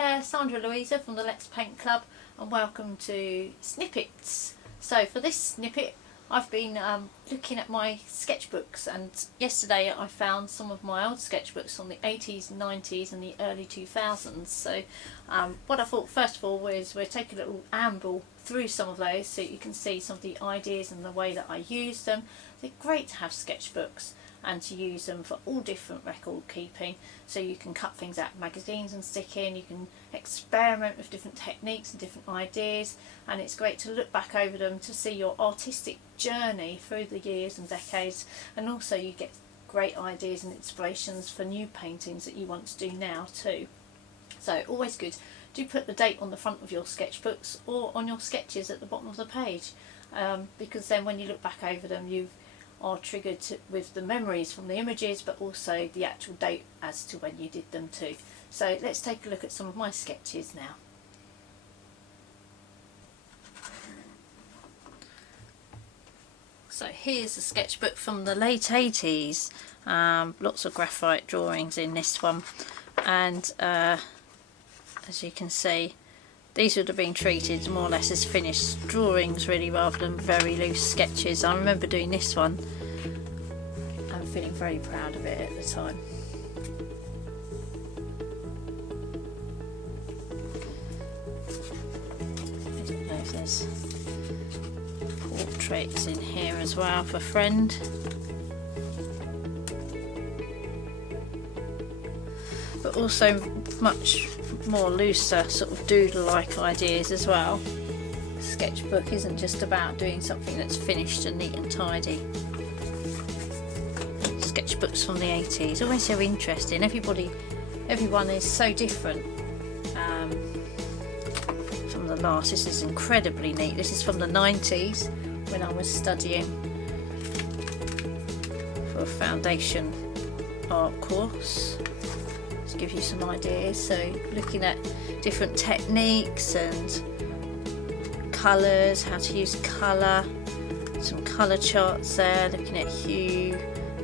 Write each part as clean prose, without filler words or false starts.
there, Sandra Louisa from the Let's Paint Club, and welcome to Snippets. So for this snippet I've been looking at my sketchbooks, and yesterday I found some of my old sketchbooks from the 80s, 90s and the early 2000s. So what I thought first of all was we'll take a little amble through some of those so you can see some of the ideas and the way that I use them. They're great to have sketchbooks and to use them for all different record keeping, so you can cut things out of magazines and stick in, you can experiment with different techniques and different ideas, and it's great to look back over them to see your artistic journey through the years and decades, and also you get great ideas and inspirations for new paintings that you want to do now too. So always good, do put the date on the front of your sketchbooks or on your sketches at the bottom of the page, because then when you look back over them you are triggered with the memories from the images, but also the actual date as to when you did them too. So let's take a look at some of my sketches now. So here's a sketchbook from the late 80s, lots of graphite drawings in this one, and as you can see these would have been treated more or less as finished drawings really, rather than very loose sketches. I remember doing this one and feeling very proud of it at the time. I don't know if there's portraits in here as well of a friend. But also much more looser sort of doodle-like ideas as well. The sketchbook isn't just about doing something that's finished and neat and tidy. Sketchbooks from the 80s, always so interesting. Everyone is so different from the last. This is incredibly neat. This is from the 90s when I was studying for a foundation art course. Give you some ideas, so looking at different techniques and colours, how to use colour, some colour charts there, looking at hue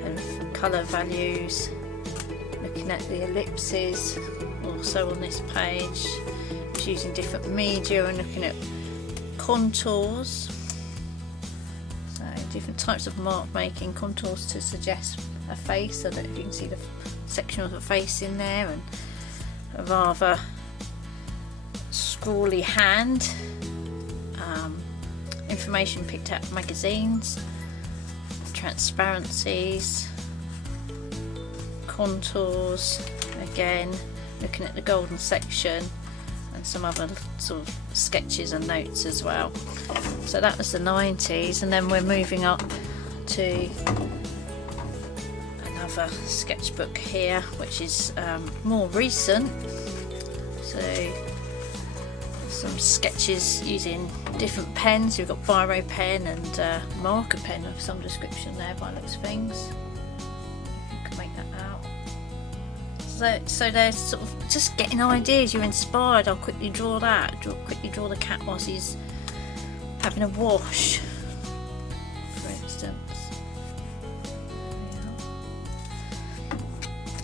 and colour values, looking at the ellipses also on this page, just using different media and looking at contours, so different types of mark making, contours to suggest a face so that you can see the section of a face in there, and a rather scrawly hand, information picked out of magazines, transparencies, contours, again looking at the golden section, and some other sort of sketches and notes as well. So that was the 90s, and then we're moving up to another sketchbook here which is more recent, so some sketches using different pens. You've got biro pen and marker pen of some description there by looks of things, if you can make that out. So they're sort of just getting ideas, you're inspired, I'll quickly draw that, quickly draw the cat whilst he's having a wash, for instance.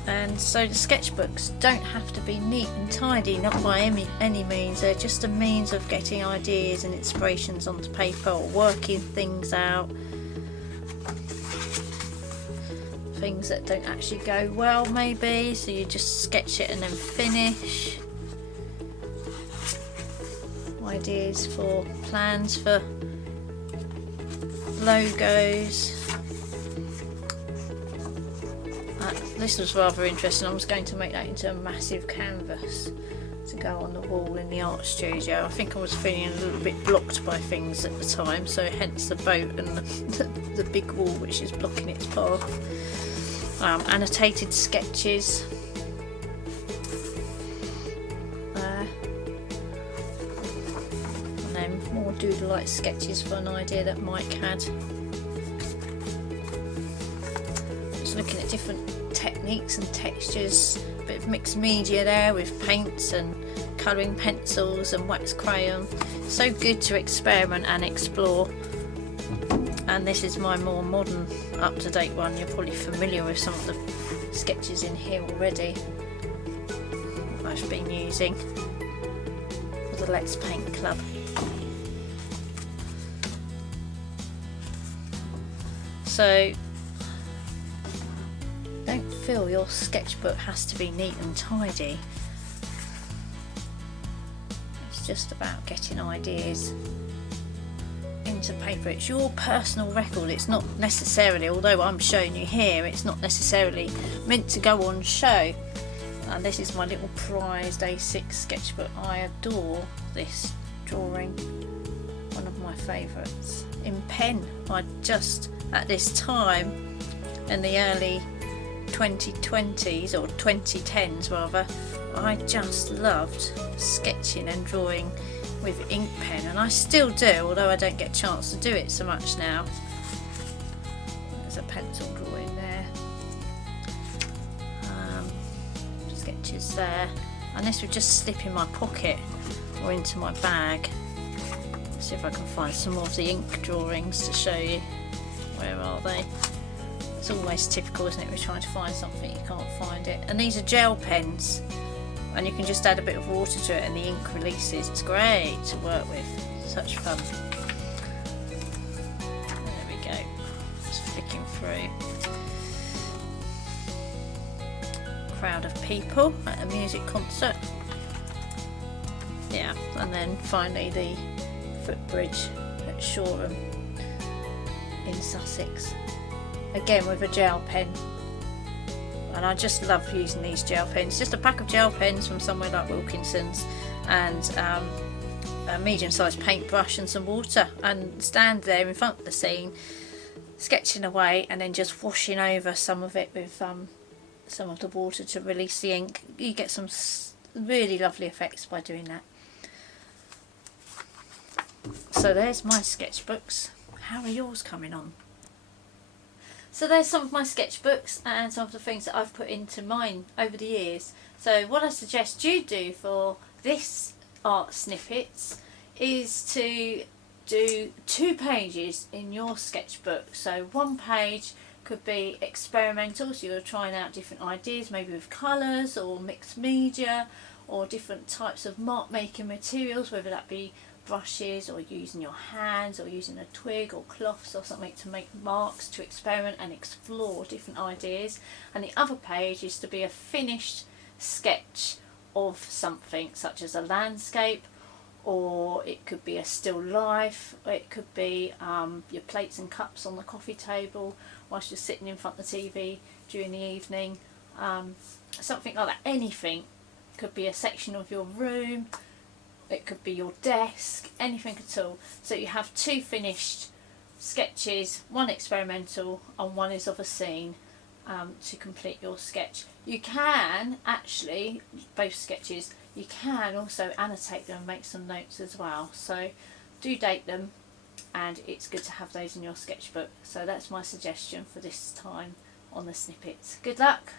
And so the sketchbooks don't have to be neat and tidy, not by any means. They're just a means of getting ideas and inspirations onto paper, or working things out, things that don't actually go well maybe, so you just sketch it and then finish. Ideas for plans for logos. This was rather interesting. I was going to make that into a massive canvas to go on the wall in the art studio. I think I was feeling a little bit blocked by things at the time, so hence the boat and the big wall which is blocking its path. Annotated sketches. And then more doodle-like sketches for an idea that Mike had. Just looking at different techniques and textures, a bit of mixed media there with paints and colouring pencils and wax crayon. So good to experiment and explore. And this is my more modern, up-to-date one. You're probably familiar with some of the sketches in here already. I've been using for the Let's Paint Club. So don't feel your sketchbook has to be neat and tidy. It's just about getting ideas into paper. It's your personal record. It's not necessarily, although I'm showing you here, it's not necessarily meant to go on show. And this is my little prized A6 sketchbook. I adore this drawing, one of my favourites. In pen, I just, at this time in the early 2020s or 2010s rather, I just loved sketching and drawing with ink pen, and I still do, although I don't get a chance to do it so much now. There's a pencil drawing there, sketches there, and this would just slip in my pocket or into my bag. Let's see if I can find some more of the ink drawings to show you. Where are they? It's always typical, isn't it? We're trying to find something, you can't find it. And these are gel pens, and you can just add a bit of water to it and the ink releases. It's great to work with, such fun. There we go, just flicking through. Crowd of people at a music concert. Yeah, and then finally the footbridge at Shoreham in Sussex. Again with a gel pen. And I just love using these gel pens. Just a pack of gel pens from somewhere like Wilkinson's, and a medium-sized paintbrush and some water, and stand there in front of the scene sketching away, and then just washing over some of it with some of the water to release the ink. You get some really lovely effects by doing that. So there's my sketchbooks. How are yours coming on? So there's some of my sketchbooks and some of the things that I've put into mine over the years. So what I suggest you do for this art snippets is to do 2 pages in your sketchbook. So one page could be experimental, so you're trying out different ideas, maybe with colours or mixed media or different types of mark making materials, whether that be brushes or using your hands or using a twig or cloths or something to make marks, to experiment and explore different ideas. And the other page is to be a finished sketch of something, such as a landscape, or it could be a still life, or it could be your plates and cups on the coffee table whilst you're sitting in front of the TV during the evening, something like that. Anything. Could be a section of your room, it could be your desk, anything at all. So you have 2 finished sketches, one experimental and one is of a scene, to complete your sketch. You can actually, both sketches, you can also annotate them and make some notes as well. So do date them, and it's good to have those in your sketchbook. So that's my suggestion for this time on the snippets. Good luck!